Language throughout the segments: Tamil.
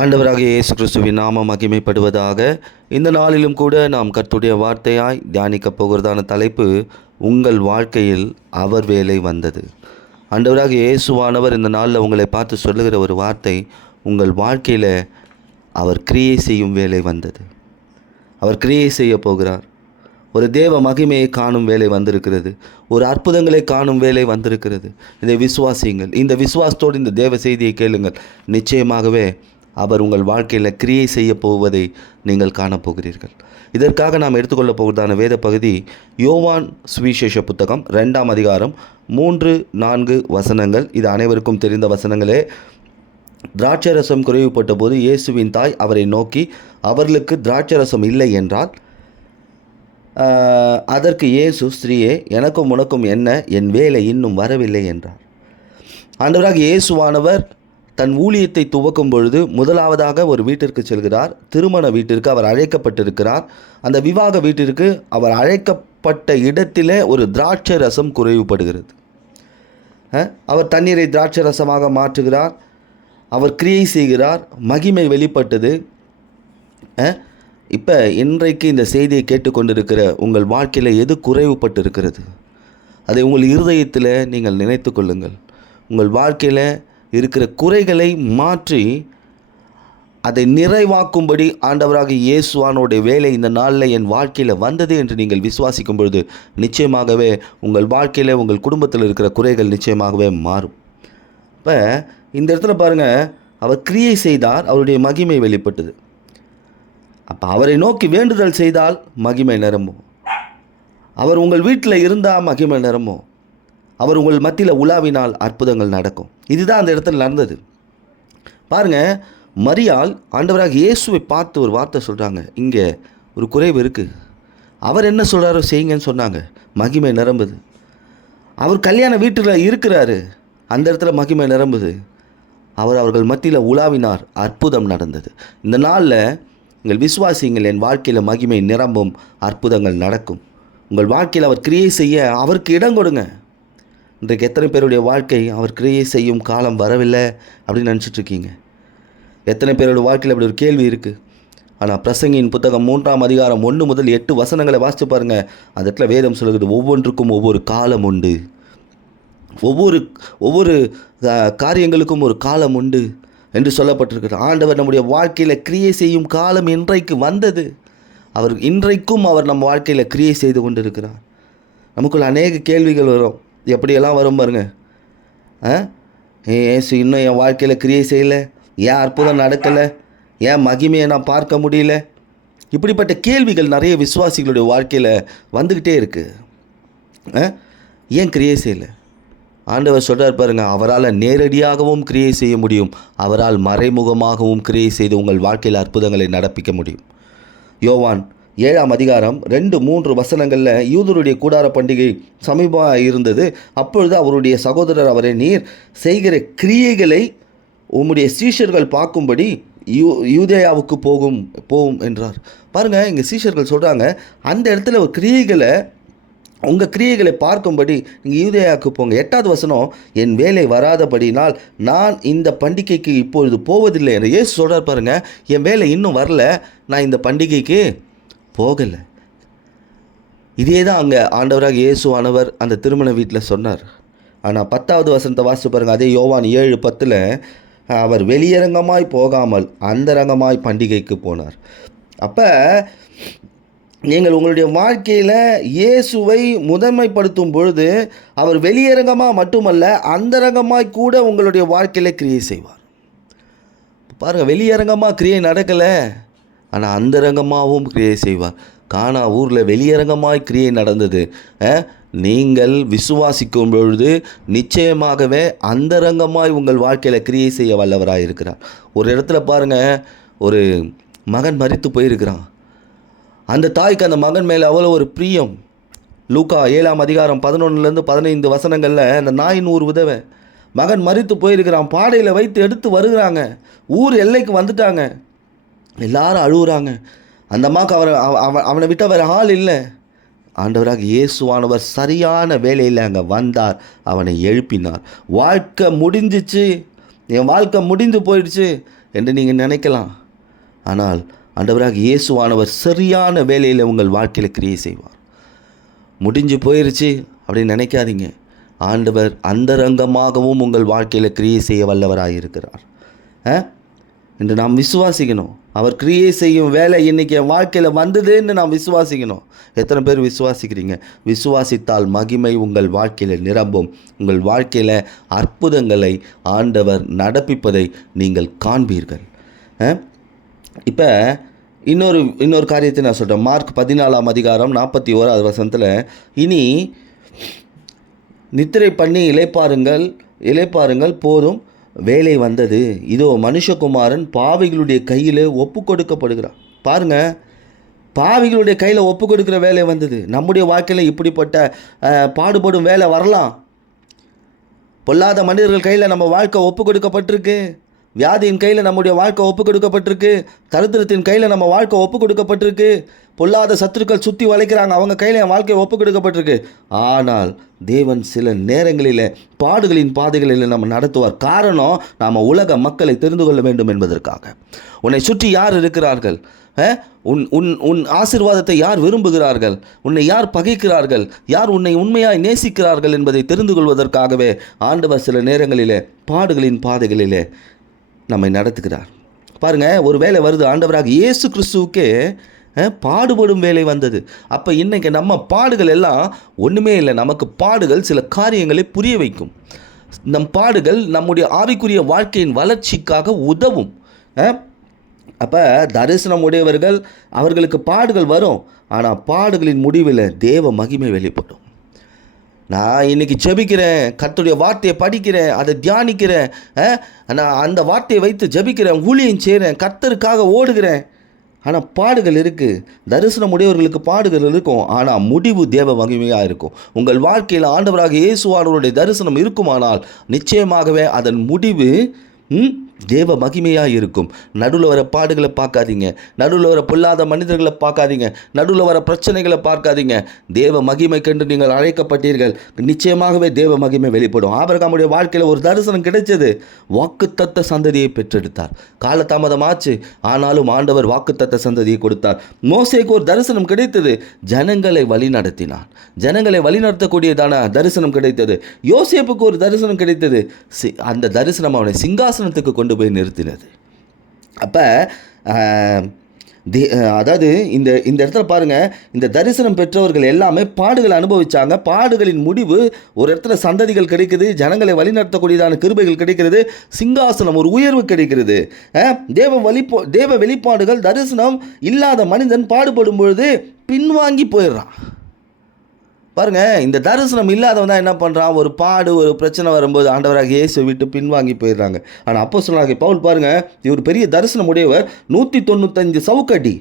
ஆண்டவராகிய இயேசு கிறிஸ்துவின் நாமம் மகிமைப்படுவதாக. இந்த நாளிலும் கூட நாம் கர்த்தருடைய வார்த்தையாய் தியானிக்கப் போகிறதான தலைப்பு, உங்கள் வாழ்க்கையில் அவர் வேலை வந்தது. ஆண்டவராகிய இயேசுவானவர் இந்த நாளில் உங்களை பார்த்து சொல்லுகிற ஒரு வார்த்தை, உங்கள் வாழ்க்கையில் அவர் கிரியை செய்யும் வேலை வந்தது. அவர் கிரியை செய்ய போகிறார். ஒரு தேவ மகிமையை காணும் வேலை வந்திருக்கிறது. ஒரு அற்புதங்களை காணும் வேலை வந்திருக்கிறது. இதை விசுவாசியுங்கள். இந்த விசுவாசத்தோடு இந்த தேவ செய்தியை கேளுங்கள். நிச்சயமாகவே அவர் உங்கள் வாழ்க்கையில் கிரியை செய்ய போவதை நீங்கள் காணப்போகிறீர்கள். இதற்காக நாம் எடுத்துக்கொள்ளப் போகிறதான வேத பகுதி யோவான் சுவிசேஷ புத்தகம் 2ஆம் அதிகாரம் 3-4 வசனங்கள். இது அனைவருக்கும் தெரிந்த வசனங்களே. திராட்சரசம் குறைவுபட்ட போது இயேசுவின் தாய் அவரை நோக்கி, அவர்களுக்கு திராட்சரசம் இல்லை என்றால். அதற்கு இயேசு, ஸ்திரீயே, எனக்கும் உனக்கும் என்ன, என் வேலை இன்னும் வரவில்லை என்றார். ஆண்டவராக இயேசுவானவர் தன் ஊழியத்தை துவக்கும் பொழுது முதலாவதாக ஒரு வீட்டிற்கு செல்கிறார். திருமண வீட்டிற்கு அவர் அழைக்கப்பட்டிருக்கிறார். அந்த விவாக வீட்டிற்கு அவர் அழைக்கப்பட்ட இடத்திலே ஒரு திராட்சை ரசம் குறைவுபடுகிறது. அவர் தண்ணீரை திராட்சை ரசமாக மாற்றுகிறார். அவர் கிரியை செய்கிறார். மகிமை வெளிப்பட்டது. இப்போ இன்றைக்கு இந்த செய்தியை கேட்டுக்கொண்டிருக்கிற உங்கள் வாழ்க்கையில் எது குறைவுபட்டு இருக்கிறது, அதை உங்கள் இருதயத்தில் நீங்கள் நினைத்து கொள்ளுங்கள். உங்கள் வாழ்க்கையில் இருக்கிற குறைகளை மாற்றி அதை நிறைவாக்கும்படி ஆண்டவராக இயேசுவானுடைய வேலை இந்த நாளில் என் வாழ்க்கையில் வந்தது என்று நீங்கள் விசுவாசிக்கும் பொழுது நிச்சயமாகவே உங்கள் வாழ்க்கையில், உங்கள் குடும்பத்தில் இருக்கிற குறைகள் நிச்சயமாகவே மாறும். இப்போ இந்த இடத்துல பாருங்கள், அவர் கிரியை செய்தார், அவருடைய மகிமை வெளிப்பட்டது. அப்போ அவரை நோக்கி வேண்டுதல் செய்தால் மகிமை நிரம்பும். அவர் உங்கள் வீட்டில் இருந்தால் மகிமை நிரம்பும். அவர் உங்கள் மத்தியில் உலாவினால் அற்புதங்கள் நடக்கும். இதுதான் அந்த இடத்துல நடந்தது. பாருங்கள், மரியாள் ஆண்டவராக இயேசுவை பார்த்து ஒரு வார்த்தை சொல்கிறாங்க, இங்கே ஒரு குறைவு இருக்குது. அவர் என்ன சொல்கிறாரோ செய்யுங்கன்னு சொன்னாங்க. மகிமை நிரம்புது. அவர் கல்யாண வீட்டில் இருக்கிறாரு, அந்த இடத்துல மகிமை நிரம்புது. அவர்கள் மத்தியில் உலாவினார், அற்புதம் நடந்தது. இந்த நாளில் உங்கள் விசுவாசிங்கள், என் வாழ்க்கையில் மகிமை நிரம்பும், அற்புதங்கள் நடக்கும். உங்கள் வாழ்க்கையில் அவர் கிரியை செய்ய அவருக்கு இடம் கொடுங்க. இன்றைக்கு எத்தனை பேருடைய வாழ்க்கை அவர் கிரியை செய்யும் காலம் வரவில்லை அப்படின்னு நினச்சிட்ருக்கீங்க? எத்தனை பேருடைய வாழ்க்கையில் அப்படி ஒரு கேள்வி இருக்குது. ஆனால் பிரசங்கியின் புத்தகம் 3ஆம் அதிகாரம் 1 முதல் 8 வசனங்களை வாசித்து பாருங்கள். அந்த இடத்துல வேதம் சொல்கிறது, ஒவ்வொன்றுக்கும் ஒவ்வொரு காலம் உண்டு. ஒவ்வொரு காரியங்களுக்கும் ஒரு காலம் உண்டு என்று சொல்லப்பட்டிருக்கிறது. ஆண்டவர் நம்முடைய வாழ்க்கையில் கிரியை செய்யும் காலம் இன்றைக்கு வந்தது. இன்றைக்கும் அவர் நம்ம வாழ்க்கையில் கிரியை செய்து கொண்டு இருக்கிறார். நமக்குள்ள அநேக கேள்விகள் வரும். எப்படியெல்லாம் வரும் பாருங்க. ஏசு இன்னும் என் வாழ்க்கையில் கிரியை செய்யலை, ஏன் அற்புதம் நடக்கலை, ஏன் மகிமையை நான் பார்க்க முடியல, இப்படிப்பட்ட கேள்விகள் நிறைய விசுவாசிகளுடைய வாழ்க்கையில் வந்துக்கிட்டே இருக்குது. ஏன் கிரியை செய்யலை? ஆண்டவர் சொல்கிறார் பாருங்கள், அவரால் நேரடியாகவும் கிரியை செய்ய முடியும், அவரால் மறைமுகமாகவும் கிரியை செய்து உங்கள் வாழ்க்கையில் அற்புதங்களை நடப்பிக்க முடியும். யோவான் 7ஆம் அதிகாரம் 2-3 வசனங்களில், யூதருடைய கூடார பண்டிகை சமீபமாக இருந்தது. அப்பொழுது அவருடைய சகோதரர் அவரை, நீர் செய்கிற கிரியைகளை உம்முடைய சீஷர்கள் பார்க்கும்படி யூதேயாவுக்கு போகும் என்றார். பாருங்கள், இங்கே சீஷர்கள் சொல்கிறாங்க, அந்த இடத்துல ஒரு கிரியைகளை, உங்கள் கிரியைகளை பார்க்கும்படி நீங்கள் யூதேயாவுக்கு போங்க. 8வது வசனம், என் வேலை வராதபடினால் நான் இந்த பண்டிகைக்கு இப்பொழுது போவதில்லை என்று இயேசு சொல்கிறார். பாருங்கள், என் வேலை இன்னும் வரல, நான் இந்த பண்டிகைக்கு போகலை. இதே தான் அங்கே ஆண்டவராக இயேசுவானவர் அந்த திருமண வீட்டில் சொன்னார். ஆனால் 10வது வசனத்தை வாசித்து பாருங்கள். அதே யோவான் 7:10, அவர் வெளியரங்கமாய் போகாமல் அந்தரங்கமாய் பண்டிகைக்கு போனார். அப்போ நீங்கள் உங்களுடைய வாழ்க்கையில் இயேசுவை முதன்மைப்படுத்தும் பொழுது அவர் வெளியரங்கமாக மட்டுமல்ல, அந்தரங்கமாய் கூட உங்களுடைய வாழ்க்கையில் கிரியை செய்வார். பாருங்கள், வெளியரங்கமாக கிரியை நடக்கலை, ஆனால் அந்தரங்கமாகவும் கிரியை செய்வார். கானா ஊரில் வெளியரங்கமாய் கிரியை நடந்தது. நீங்கள் விசுவாசிக்கும் பொழுது நிச்சயமாகவே அந்தரங்கமாய் உங்கள் வாழ்க்கையில் கிரியை செய்ய வல்லவராக இருக்கிறார். ஒரு இடத்துல பாருங்கள், ஒரு மகன் மரித்து போயிருக்கிறான். அந்த தாய்க்கு அந்த மகன் மேலே அவ்வளோ ஒரு பிரியம். லூக்கா 7ஆம் அதிகாரம் 11-15 வசனங்களில், அந்த நாயின் ஊர் உதவ மகன் மரித்து போயிருக்கிறான். பாடையில் வைத்து எடுத்து வருகிறாங்க. ஊர் எல்லைக்கு வந்துட்டாங்க. எல்லாரும் அழுகுறாங்க. அந்த அம்மாவுக்கு அவனை விட்டு வேறு ஆள் இல்லை. ஆண்டவராக இயேசுவானவர் சரியான வேலையில் அங்கே வந்தார், அவனை எழுப்பினார். வாழ்க்கை முடிஞ்சிச்சு, என் வாழ்க்கை முடிந்து போயிடுச்சு, என்று நீங்கள் நினைக்கலாம். ஆனால் ஆண்டவராக இயேசுவானவர் சரியான வேலையில் உங்கள் வாழ்க்கையில் கிரியை செய்வார். முடிஞ்சு போயிருச்சு அப்படின்னு நினைக்காதீங்க. ஆண்டவர் அந்தரங்கமாகவும் உங்கள் வாழ்க்கையில் கிரியை செய்ய வல்லவராக இருக்கிறார். என்று நாம் விசுவாசிக்கணும். அவர் கிரியை செய்யும் வேலை இன்றைக்கி என் வாழ்க்கையில் வந்ததுன்னு நாம் விசுவாசிக்கணும். எத்தனை பேர் விசுவாசிக்கிறீங்க? விசுவாசித்தால் மகிமை உங்கள் வாழ்க்கையில் நிரம்பும். உங்கள் வாழ்க்கையில் அற்புதங்களை ஆண்டவர் நடப்பிப்பதை நீங்கள் காண்பீர்கள். இப்போ இன்னொரு காரியத்தை நான் சொல்கிறேன். மார்க் 14ஆம் அதிகாரம் 41வது வசனத்தில், இனி நித்திரை பண்ணி இளைப்பாருங்கள் போதும், வேலை வந்தது, இதோ மனுஷகுமாரன் பாவிகளுடைய கையில் ஒப்பு கொடுக்கப்படுகிறார். பாருங்கள், பாவிகளுடைய கையில் ஒப்பு கொடுக்குற வேலை வந்தது. நம்முடைய வாழ்க்கையில் இப்படிப்பட்ட பாடுபடும் வேலை வரலாம். பொல்லாத மனிதர்கள் கையில் நம்ம வாழ்க்கை ஒப்பு கொடுக்கப்பட்டிருக்கு. வியாதியின் கையில் நம்முடைய வாழ்க்கை ஒப்பு கொடுக்கப்பட்டிருக்கு. தரித்திரத்தின் கையில் நம்ம வாழ்க்கை ஒப்பு கொடுக்கப்பட்டிருக்கு. பொல்லாத சத்துருக்கள் சுற்றி வளைக்கிறாங்க, அவங்க கையில் என் வாழ்க்கையை ஒப்பு கொடுக்கப்பட்டிருக்கு. ஆனால் தேவன் சில நேரங்களில் பாடுகளின் பாதைகளில் நம்ம நடத்துவார். காரணம், நாம் உலக மக்களை தெரிந்து கொள்ள வேண்டும் என்பதற்காக. உன்னை சுற்றி யார் இருக்கிறார்கள்? உன் ஆசீர்வாதத்தை யார் விரும்புகிறார்கள்? உன்னை யார் பகைக்கிறார்கள்? யார் உன்னை உண்மையாய் நேசிக்கிறார்கள் என்பதை தெரிந்து கொள்வதற்காகவே ஆண்டவர் சில நேரங்களிலே பாடுகளின் பாதைகளிலே நம்மை நடத்துகிறார். பாருங்கள், ஒரு வேலை வருது. ஆண்டவராக இயேசு கிறிஸ்துவுக்கே பாடுபடும் வேலை வந்தது. அப்போ இன்றைக்கி நம்ம பாடுகள் எல்லாம் ஒன்றுமே இல்லை. நமக்கு பாடுகள் சில காரியங்களை புரிய வைக்கும். நம் பாடுகள் நம்முடைய ஆவிக்குரிய வாழ்க்கையின் வளர்ச்சிக்காக உதவும். அப்போ தரிசனம் உடையவர்கள், அவர்களுக்கு பாடுகள் வரும். ஆனால் பாடுகளின் முடிவில் தேவ மகிமை வெளிப்படும். நான் இன்றைக்கி ஜெபிக்கிறேன், கர்த்தருடைய வார்த்தையை படிக்கிறேன், அதை தியானிக்கிறேன், நான் அந்த வார்த்தையை வைத்து ஜெபிக்கிறேன், ஊழியம் செய்கிறேன், கர்த்தருக்காக ஓடுகிறேன். ஆனால் பாடுகள் இருக்குது. தரிசனம் உடையவர்களுக்கு பாடுகள் இருக்கும். ஆனால் முடிவு தேவ மகிமையாக இருக்கும். உங்கள் வாழ்க்கையில் ஆண்டவராக இயேசுவானவருடைய தரிசனம் இருக்குமானால் நிச்சயமாகவே அதன் முடிவு தேவ மகிமையாக இருக்கும். நடுவில் வர பாடுகளை பார்க்காதீங்க, நடுவில் வர பொல்லாத மனிதர்களை பார்க்காதீங்க, நடுவில் வர பிரச்சனைகளை பார்க்காதீங்க. தேவ மகிமை கண்டு நீங்கள் அழைக்கப்பட்டீர்கள். நிச்சயமாகவே தேவ மகிமை வெளிப்படும். ஆபிரகாமுடைய வாழ்க்கையில் ஒரு தரிசனம் கிடைச்சது. வாக்குத்தத்த சந்ததியை பெற்றெடுத்தார். காலதாமதமாச்சு, ஆனாலும் ஆண்டவர் வாக்குத்தத்த சந்ததியை கொடுத்தார். மோசேக்கு ஒரு தரிசனம் கிடைத்தது. ஜனங்களை வழி நடத்தினார். ஜனங்களை வழிநடத்தக்கூடியதான தரிசனம் கிடைத்தது. யோசேப்புக்கு ஒரு தரிசனம் கிடைத்தது. அந்த தரிசனம் அவனை சிங்காசனத்துக்கு கொண்டு போய் நிறுத்தினது. அப்போ அதாவது இந்த இடத்துல பாருங்கள், இந்த தரிசனம் பெற்றவர்கள் எல்லாமே பாடுகள் அனுபவித்தாங்க. பாடுகளின் முடிவு ஒரு இடத்துல சந்ததிகள் கிடைக்குது, ஜனங்களை வழிநடத்தக்கூடியதான கிருபைகள் கிடைக்கிறது, சிங்காசனம், ஒரு உயர்வு கிடைக்கிறது. தேவ வெளிப்பாடுகள். தரிசனம் இல்லாத மனிதன் பாடுபடும் பொழுது பின்வாங்கி போயிடுறான். பாருங்கள், இந்த தரிசனம் இல்லாதவன் தான் என்ன பண்ணுறான்? ஒரு பிரச்சனை வரும்போது ஆண்டவராக இயேசு விட்டு பின்வாங்கி போயிடுறாங்க. ஆனால் அப்போஸ்தலனாகிய பவுல் பாருங்கள், இவர் பெரிய தரிசனம் உடையவர். 195 சவுக்கடி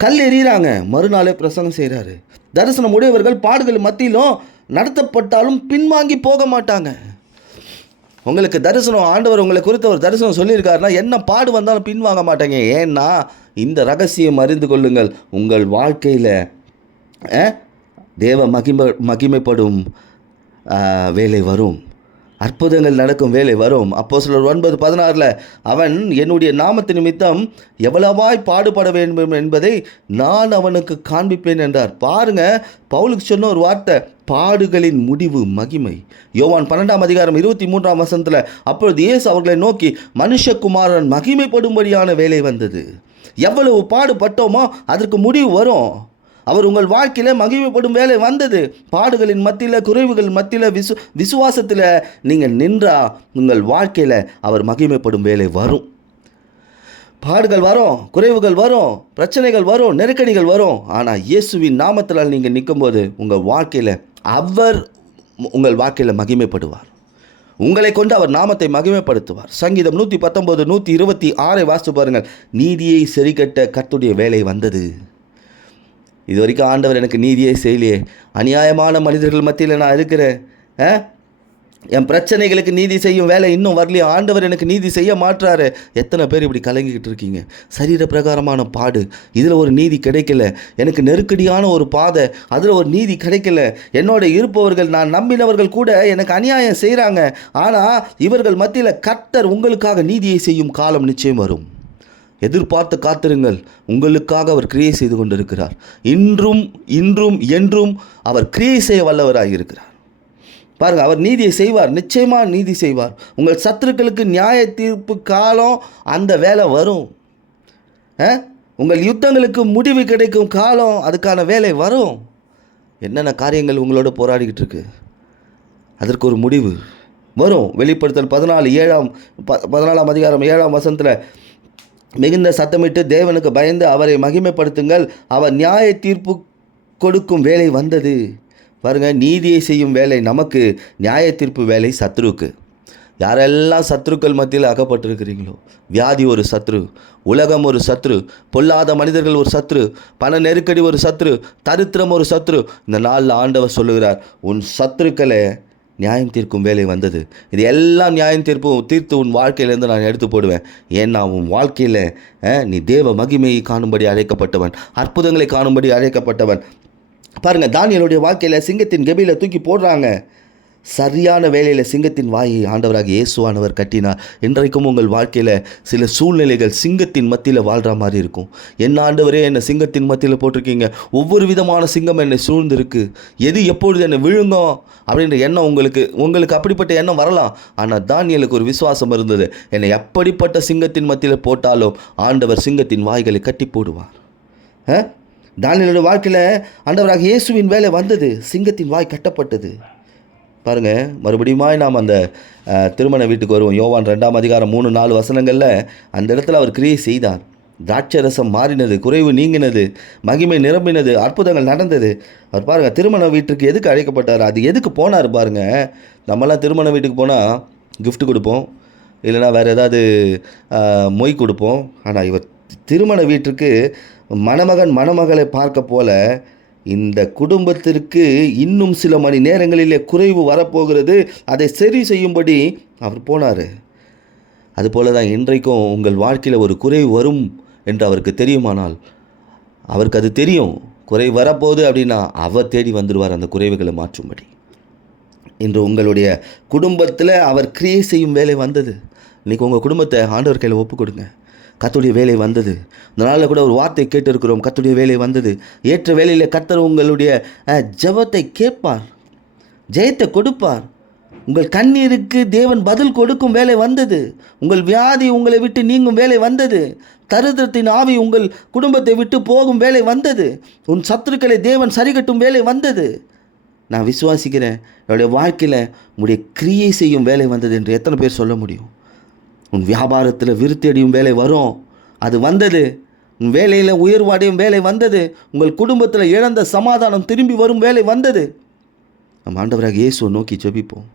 கல் எறிகிறாங்க, மறுநாளே பிரசங்கம் செய்கிறாரு. தரிசனம் உடையவர்கள் பாடுகள் மத்தியிலும் நடத்தப்பட்டாலும் பின்வாங்கி போக மாட்டாங்க. உங்களுக்கு தரிசனம், ஆண்டவர் உங்களை குறித்த ஒரு தரிசனம் சொல்லியிருக்காருன்னா என்ன பாடு வந்தாலும் பின்வாங்க மாட்டாங்க. ஏன்னா இந்த ரகசியம் அறிந்து கொள்ளுங்கள். உங்கள் வாழ்க்கையில் தேவ மகிமைப்படும் வேலை வரும். அற்புதங்கள் நடக்கும் வேலை வரும். அப்போஸ்தலர் 9:16 அவன் என்னுடைய நாமத்து நிமித்தம் எவ்வளவாய் பாடுபட வேண்டும் என்பதை நான் அவனுக்கு காண்பிப்பேன் என்றார். பாருங்க, பவுலுக்கு சொன்ன ஒரு வார்த்தை, பாடுகளின் முடிவு மகிமை. யோவான் 12ஆம் அதிகாரம் 23ஆம் வசனத்தில், அப்பொழுது இயேசு அவர்களை நோக்கி, மனுஷகுமாரன் மகிமைப்படும்படியான வேலை வந்தது. எவ்வளவு பாடுபட்டோமோ அதற்கு முடிவு வரும். அவர் உங்கள் வாழ்க்கையில் மகிமைப்படும் வேலை வந்தது. பாடுகளின் மத்தியில், குறைவுகள் மத்தியில், விசுவாசத்தில் நீங்கள் நின்றா உங்கள் வாழ்க்கையில் அவர் மகிமைப்படும் வேலை வரும். பாடுகள் வரும், குறைவுகள் வரும், பிரச்சனைகள் வரும், நெருக்கடிகள் வரும். ஆனால் இயேசுவின் நாமத்தில் நீங்கள் நிற்கும்போது உங்கள் வாழ்க்கையில் அவர் உங்கள் வாழ்க்கையில் மகிமைப்படுவார். உங்களை கொண்டு அவர் நாமத்தை மகிமைப்படுத்துவார். சங்கீதம் 119, 126 வாசித்து பாருங்கள். நீதியை சரிக்கட்ட கர்த்தருடைய வேலை வந்தது. இது வரைக்கும் ஆண்டவர் எனக்கு நீதியே செய்யலையே, அநியாயமான மனிதர்கள் மத்தியில் நான் இருக்கிறேன், என் பிரச்சனைகளுக்கு நீதி செய்யும் வேலை இன்னும் வரலையே, ஆண்டவர் எனக்கு நீதி செய்ய மாற்றாரு. எத்தனை பேர் இப்படி கலங்கிக்கிட்டு இருக்கீங்க? சரீர பிரகாரமான பாடு, இதில் ஒரு நீதி கிடைக்கல. எனக்கு நெருக்கடியான ஒரு பாதை, அதில் ஒரு நீதி கிடைக்கல. என்னோட இருப்பவர்கள், நான் நம்பினவர்கள் கூட எனக்கு அநியாயம் செய்கிறாங்க. ஆனால் இவர்கள் மத்தியில் கர்த்தர் உங்களுக்காக நீதியை செய்யும் காலம் நிச்சயம் வரும். எதிர்பார்த்து காத்திருங்கள். உங்களுக்காக அவர் கிரியை செய்து கொண்டிருக்கிறார். இன்றும் என்றும் அவர் கிரியை செய்ய வல்லவராக இருக்கிறார். பாருங்கள், அவர் நீதியை செய்வார், நிச்சயமாக நீதி செய்வார். உங்கள் சத்துருக்களுக்கு நியாய தீர்ப்பு காலம் அந்த வேலை வரும். உங்கள் யுத்தங்களுக்கு முடிவு கிடைக்கும் காலம், அதுக்கான வேலை வரும். என்னென்ன காரியங்கள் உங்களோட போராடிக்கிட்டு இருக்கு, அதற்கு ஒரு முடிவு வரும். வெளிப்படுத்தல் 14 அதிகாரம் 7ஆம் வசனத்தில், மிகுந்த சத்தமிட்டு தேவனுக்கு பயந்து அவரை மகிமைப்படுத்துங்கள், அவர் நியாய தீர்ப்பு கொடுக்கும் வேலை வந்தது. பாருங்கள், நீதியை செய்யும் வேலை நமக்கு, நியாய தீர்ப்பு வேலை சத்ருக்கு. யாரெல்லாம் சத்ருக்கள் மத்தியில் அகப்பட்டிருக்கிறீங்களோ, வியாதி ஒரு சத்ரு, உலகம் ஒரு சத்ரு, பொல்லாத மனிதர்கள் ஒரு சத்ரு, பண நெருக்கடி ஒரு சத்ரு, தரித்திரம் ஒரு சத்ரு. இந்த நாளில் ஆண்டவர் சொல்லுகிறார், உன் சத்ருக்களை நியாயம் தீர்க்கும் வேலை வந்தது. இது எல்லாம் நியாயம் தீர்த்து உன் வாழ்க்கையிலேருந்து நான் எடுத்து போடுவேன். ஏன்னா உன் வாழ்க்கையில் நீ தேவ மகிமையை காணும்படி அழைக்கப்பட்டவன், அற்புதங்களை காணும்படி அழைக்கப்பட்டவன். பாருங்கள், தானியேலுடைய வாழ்க்கையில் சிங்கத்தின் கெபியில் தூக்கி போடுறாங்க. சரியான வேளையில் சிங்கத்தின் வாயை ஆண்டவராக இயேசுவானவர் கட்டினார். இன்றைக்கும் உங்கள் வாழ்க்கையில் சில சூழ்நிலைகள் சிங்கத்தின் மத்தியில் வாழ்கிற மாதிரி இருக்கும். என்ன ஆண்டவரே, என்னை சிங்கத்தின் மத்தியில் போட்டிருக்கீங்க, ஒவ்வொரு விதமான சிங்கம் என்னை சூழ்ந்திருக்கு, எது எப்பொழுது என்னை விழுங்கும் அப்படின்ற எண்ணம் உங்களுக்கு அப்படிப்பட்ட எண்ணம் வரலாம். ஆனால் தானியேலுக்கு ஒரு விசுவாசம் இருந்தது, என்னை எப்படிப்பட்ட சிங்கத்தின் மத்தியில் போட்டாலும் ஆண்டவர் சிங்கத்தின் வாய்களை கட்டி போடுவார். தானியேலுடைய வாழ்க்கையில் ஆண்டவராக இயேசுவின் வேலை வந்தது, சிங்கத்தின் வாய் கட்டப்பட்டது. பாருங்கள், மறுபடியும் நாம் அந்த திருமண வீட்டுக்கு வருவோம். யோவான் 2ஆம் அதிகாரம் 3-4 வசனங்களில் அந்த இடத்துல அவர் கிரியை செய்தார். திராட்சரசம் மாறினது, குறைவு நீங்கினது, மகிமை நிரம்பினது, அற்புதங்கள் நடந்தது. அவர் பாருங்கள், திருமண வீட்டுக்கு எதுக்கு அழைக்கப்பட்டார், அது எதுக்கு போனார் பாருங்கள். நம்மளாம் திருமண வீட்டுக்கு போனால் கிஃப்ட் கொடுப்போம், இல்லைனா வேறு ஏதாவது மொய் கொடுப்போம். ஆனால் இவர் திருமண வீட்டுக்கு மணமகன் மணமகளை பார்க்க போல, இந்த குடும்பத்திற்கு இன்னும் சில மணி நேரங்களிலே குறைவு வரப்போகிறது, அதை சரி செய்யும்படி அவர் போனார். அதுபோல தான் இன்றைக்கும் உங்கள் வாழ்க்கையில் ஒரு குறைவு வரும் என்று அவருக்கு தெரியுமானால், அவருக்கு அது தெரியும், குறைவு வரப்போகுது அப்படின்னா அவர் தேடி வந்துடுவார் அந்த குறைவுகளை மாற்றும்படி. இன்று உங்களுடைய குடும்பத்தில் அவர் கிரியை செய்யும் வேலை வந்தது. இன்றைக்கி உங்கள் குடும்பத்தை ஆண்டவர் கையில் ஒப்பு கொடுங்க. கர்த்தருடைய வேலை வந்தது. இந்த நாளில் கூட ஒரு வார்த்தை கேட்டிருக்கிறோம், கர்த்தருடைய வேலை வந்தது. ஏற்ற வேலையில் கர்த்தர் உங்களுடைய ஜெபத்தை கேட்பார், ஜெயத்தை கொடுப்பார். உங்கள் கண்ணீருக்கு தேவன் பதில் கொடுக்கும் வேலை வந்தது. உங்கள் வியாதி உங்களை விட்டு நீங்கும் வேலை வந்தது. தரித்திரத்தின் ஆவி உங்கள் குடும்பத்தை விட்டு போகும் வேலை வந்தது. உன் சத்துருக்களை தேவன் சரிகட்டும் வேலை வந்தது. நான் விசுவாசிக்கிறேன், என்னுடைய வாழ்க்கையில் உங்களுடைய கிரியை செய்யும் வேலை வந்தது என்று எத்தனை பேர் சொல்ல முடியும்? உன் வியாபாரத்தில் விருத்தி அடையும் வேலை வரும், அது வந்தது. உன் வேலையில் உயர்வடையும் வேலை வந்தது. உங்கள் குடும்பத்தில் இழந்த சமாதானம் திரும்பி வரும் வேலை வந்தது. நம்ம ஆண்டவராக இயேசுவை நோக்கி ஜெபிப்போம்.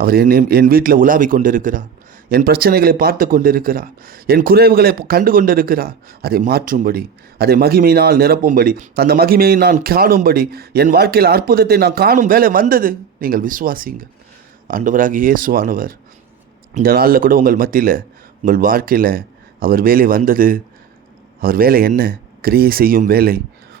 அவர் என் வீட்டில் உலாவி கொண்டிருக்கிறார், என் பிரச்சனைகளை பார்த்து கொண்டிருக்கிறார், என் குறைவுகளை கண்டு கொண்டிருக்கிறார். அதை மாற்றும்படி, அதை மகிமையினால் நிரப்பும்படி, அந்த மகிமையை நான் காணும்படி, என் வாழ்க்கையில் அற்புதத்தை நான் காணும் வேலை வந்தது. நீங்கள் விசுவாசிங்கள். ஆண்டவராக இயேசுவானவர் இந்த நாளில் கூட உங்கள் மத்தியில், உங்கள் வாழ்க்கையில் அவர் வேலை வந்தது. அவர் வேலை என்ன? கிரியை செய்யும் வேலை,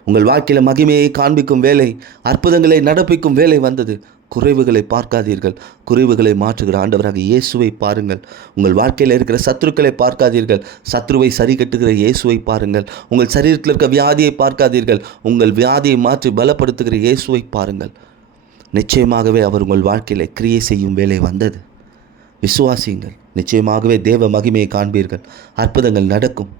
உங்கள் வாழ்க்கையில் மகிமையை காண்பிக்கும் வேலை, அற்புதங்களை நடப்பிக்கும் வேலை வந்தது. குறைவுகளை பார்க்காதீர்கள், குறைவுகளை மாற்றுகிற ஆண்டவராக இயேசுவை பாருங்கள். உங்கள் வாழ்க்கையில் இருக்கிற சத்துருக்களை பார்க்காதீர்கள், சத்ருவை சரி கட்டுகிற இயேசுவை பாருங்கள். உங்கள் சரீரத்தில் இருக்க வியாதியை பார்க்காதீர்கள், உங்கள் வியாதியை மாற்றி பலப்படுத்துகிற இயேசுவை பாருங்கள். நிச்சயமாகவே அவர் உங்கள் வாழ்க்கையில் கிரியை செய்யும் வேலை வந்தது. விசுவாசியுங்கள், நிச்சயமாகவே தேவ மகிமையை காண்பீர்கள், அற்புதங்கள் நடக்கும்.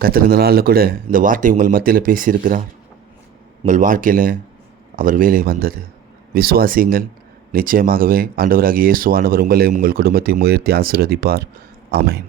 கர்த்தர் இந்த நாளில் கூட இந்த வார்த்தை உங்கள் மத்தியில் பேசியிருக்கிறார். உங்கள் வாழ்க்கையில் அவர் வேலை வந்தது. விசுவாசியுங்கள், நிச்சயமாகவே ஆண்டவராகிய இயேசுவானவர் உங்களையும் உங்கள் குடும்பத்தையும் உயர்த்தி ஆசீர்வதிப்பார். ஆமென்.